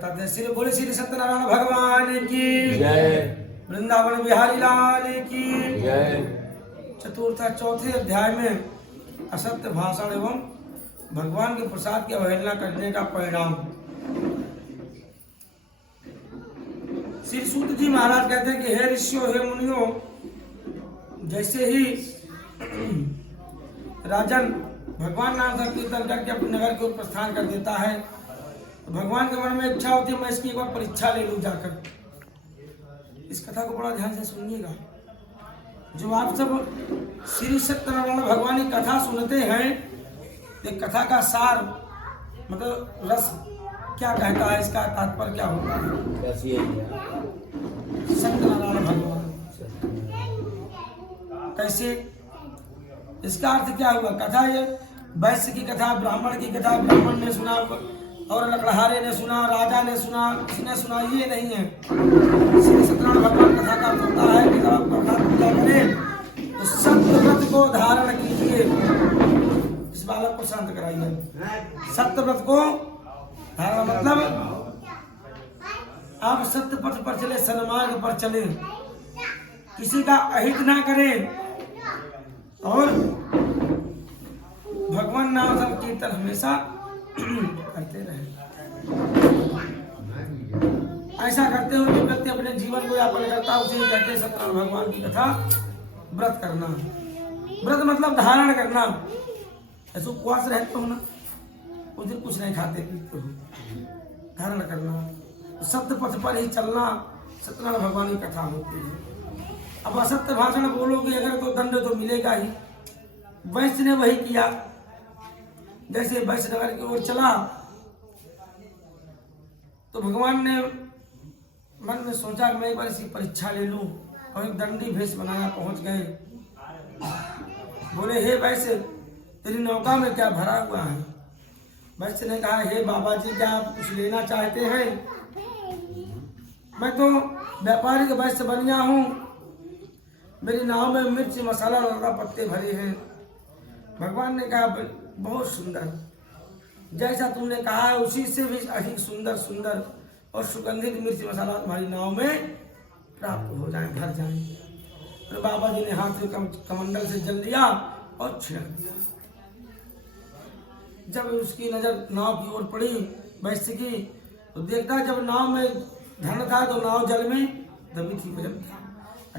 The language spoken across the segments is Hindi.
बताते हैं। श्री बोले श्री सत्यनारायण भगवान की जय, वृंदावन बिहारी लाल की जय। चतुर्थ चौथे अध्याय में असत्य भाषण एवं भगवान के प्रसाद की अवहेलना करने का परिणाम। श्री सूत जी महाराज कहते हैं कि हे ऋषियों, हे मुनियों, जैसे ही राजन भगवान नाम का कीर्तन करके अपने नगर की ओर प्रस्थान कर देता है तो भगवान के मन में इच्छा होती है मैं इसकी एक बार परीक्षा ले लूं जाकर। इस कथा को बड़ा ध्यान से सुनिएगा। जो आप सब श्री सत्यनारायण भगवान की कथा सुनते हैं, ये कथा का सार मतलब रस क्या कहता है, इसका तात्पर्य क्या होता है? सत्यनारायण भगवान कैसे, इसका अर्थ क्या हुआ? कथा ये वैश्य की कथा, ब्राह्मण की कथा, ब्राह्मण ने सुना और लकड़हारे ने सुना, राजा ने सुना, किसने सुना, ये नहीं है। श्री सत्यनारायण भगवान कथा का अर्थ होता है कि जब आप प्रसाद पूजा करें तो सत्यव्रत को धारण कीजिए। इस बालक को शांत कराइए। सत्यव्रत को धारण मतलब आप सत्य पथ पर चले, सन्मार्ग पर चले, किसी का अहित ना करें और भगवान नाम संकीर्तन हमेशा करते रहे। ऐसा करते हुए जो व्यक्ति अपने जीवन को यापन करता है उसे ही कहते हैं सत्यनारायण भगवान की कथा व्रत करना। व्रत मतलब धारण करना। ऐसे उपवास रहते हो ना, उस दिन कुछ नहीं खाते पीते हो, धारण करना, सत्य पथ पर ही चलना सत्यनारायण भगवान की कथा होती है। अब असत्य भाषण बोलोगे अगर तो दंड तो मिलेगा ही। वैश्य ने वही किया। जैसे वैश्य नगर की ओर चला तो भगवान ने मन में सोचा मैं एक बार इसकी परीक्षा ले लूं और एक दंडी भेष बनाया। पहुंच गए, बोले हे वैश्य, तेरी नौका में क्या भरा हुआ है? वैश्य ने कहा हे बाबा जी, क्या आप कुछ लेना चाहते हैं? मैं तो व्यापारिक वैश्य बन गया हूँ, मेरी नाव में मिर्च मसाला लगा पत्ते भरे हैं। भगवान ने कहा बहुत सुंदर, जैसा तुमने कहा है उसी से भी अधिक सुंदर सुंदर और सुगंधित मिर्च मसाला तुम्हारी नाव में प्राप्त हो जाए, भर जाए। तो बाबा जी ने हाथ से कमंडल से जल दिया और छिड़क दिया। जब उसकी नजर नाव की ओर पड़ी वैश्य की तो देखता जब नाव में धन था तो नाव जल में दबी थी, वजन था।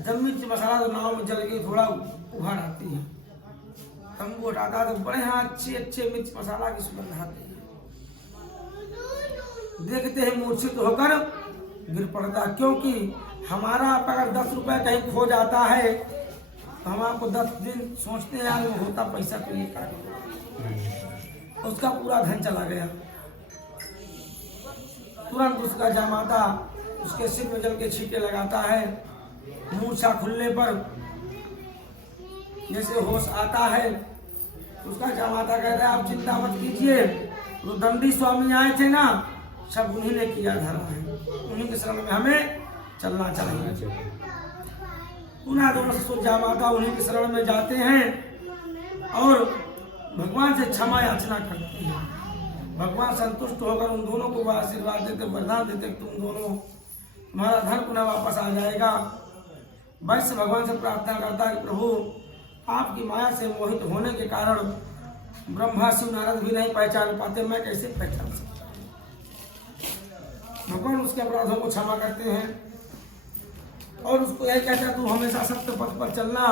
जब मिर्च मसाला तो नाव में जल के थोड़ा उभार आती है, तंबू हटाता तो बड़े यहाँ अच्छे अच्छे मिर्च मसाला की सुगंध आती है। देखते ही मूर्छित होकर गिर पड़ता, क्योंकि हमारा अगर 10 रुपए कहीं खो जाता है तो हम आपको 10 दिन सोचते हैं यार वो होता पैसा के लिए का, उसका पूरा धन चला गया। तुरंत उसका जामाता उसके सिर में जल के छींटे लगाता है। मूर्छा खुलने पर जैसे होश आता है उसका जामाता कहता है आप चिंता मत कीजिए, तो दंडी स्वामी आए थे ना, सब उन्हीं ने किया धरा है, उन्हीं के शरण में हमें चलना चाहिए। पुनः दोनों जामाता उन्हीं के शरण में जाते हैं और भगवान से क्षमा याचना करते हैं। भगवान संतुष्ट होकर उन दोनों को आशीर्वाद देते, वरदान देते, तुम दोनों तुम्हारा धन पुनः वापस आ जाएगा। वैश्य भगवान से प्रार्थना करता है प्रभु आपकी माया से मोहित होने के कारण ब्रह्मा शिव नारद भी नहीं पहचान पाते, मैं कैसे पहचान सकता? भगवान उसके अपराधों को क्षमा करते हैं और उसको यही कहता है तू हमेशा सत्य पथ पर चलना,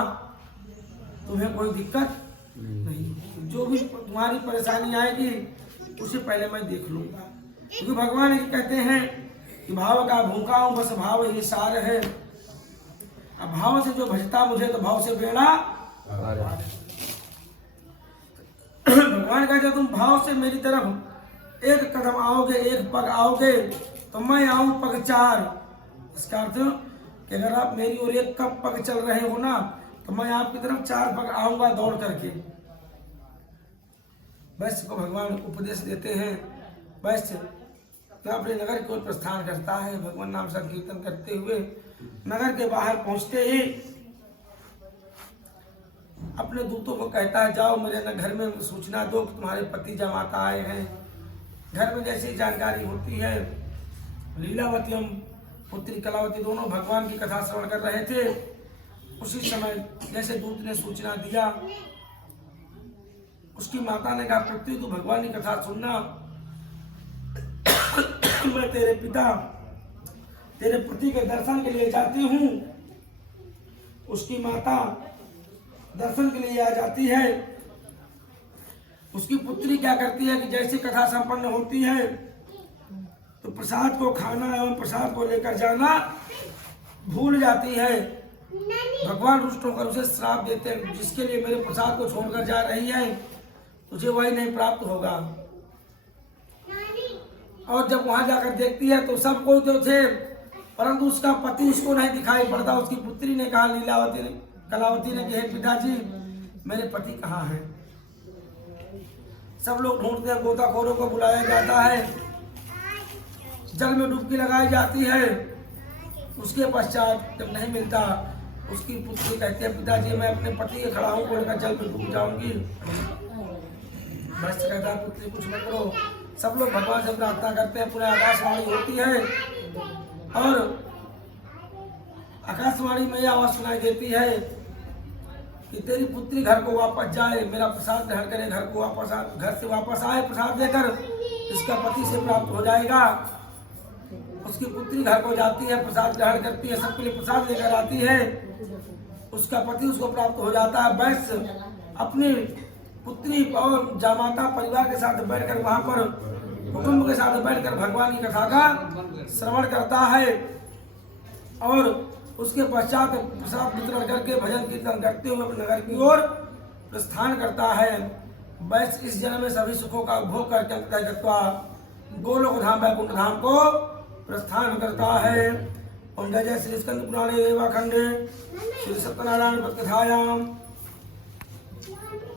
तुम्हें कोई दिक्कत नहीं, जो भी तुम्हारी परेशानी आएगी उसे पहले मैं देख लूंगा। क्योंकि भगवान ये कहते हैं कि भाव का भूखा हूं बस भाव ही सार है। अब भाव से जो भजता मुझे तो भाव से बेड़ा। भगवान कहते तुम भाव से मेरी तरफ एक कदम आओगे, एक पग आओगे तो मैं आऊं पग 4। इसका अर्थ कि अगर आप मेरी ओर एक कप पग चल रहे हो ना तो मैं आपकी तरफ 4 पग आऊंगा दौड़ करके। वैश्य को भगवान उपदेश देते हैं। वैश्य तो अपने नगर की ओर प्रस्थान करता है भगवान नाम संकीर्तन करते हुए। नगर के बाहर पहुंचते ही अपने दूतों को कहता है जाओ मेरे घर में सूचना दो कि तुम्हारे पति जमाता आए हैं। घर में जैसी जानकारी होती है लीलावती एवं पुत्री कलावती दोनों भगवान की कथा श्रवण कर रहे थे। उसी समय जैसे दूत ने सूचना दिया, उसकी माता ने कहा, पुत्री तू भगवान की कथा सुनना, मैं तेरे पिता तेरे पति के दर्शन के लिए जाती हूँ। उसकी माता दर्शन के लिए आ जाती है। उसकी पुत्री क्या करती है कि जैसी कथा संपन्न होती है तो प्रसाद को खाना एवं प्रसाद को लेकर जाना भूल जाती है। भगवान रुष्ट होकर उसे श्राप देते हैं, जिसके लिए मेरे प्रसाद को छोड़कर जा रही है तुझे वही नहीं प्राप्त होगा। और जब वहां जाकर देखती है तो सब कोई तो थे, परंतु उसका पति उसको नहीं दिखाई पड़ता। उसकी पुत्री ने कहा, लीलावती ने, कलावती ने, कि हे पिताजी मेरे पति कहाँ हैं? सब लोग ढूंढते हैं, गोताखोरों को बुलाया जाता है, जल में डुबकी लगाई जाती है। उसके पश्चात जब नहीं मिलता, उसकी पुत्री कहती है, पिताजी मैं अपने पति के खड़ा हूँ, बोलकर जल में डूब जाऊंगी। भ्रष्ट कहता है, पुत्री कुछ मत करो। सब लोग भगवान से प्रार्थना करते हैं। पूरा आकाशवाणी होती है और आकाशवाणी में यह आवाज सुनाई देती है कि तेरी पुत्री घर को वापस जाए, मेरा प्रसाद ग्रहण करे, घर को वापस घर से वापस आए प्रसाद लेकर, इसका पति से प्राप्त हो जाएगा। उसकी पुत्री घर को जाती है, प्रसाद ग्रहण करती है, सबके लिए प्रसाद लेकर आती है। उसका पति उसको प्राप्त हो जाता है। वैश्य अपनी पुत्री और जामाता परिवार के साथ बैठकर वहां पर कुटुंब के साथ बैठकर भगवान की कथा का श्रवण करता है और उसके पश्चात प्रसाद वितरण करके भजन कीर्तन करते हुए अपने नगर की ओर प्रस्थान करता है। वैश्य इस जन्म में सभी सुखों का भोग करके गोलोक धाम वैकुंठ धाम को प्रस्थान करता है। और जय जय श्री स्कंद पुराणे देवाखंडे श्री सत्यनारायण कथायाम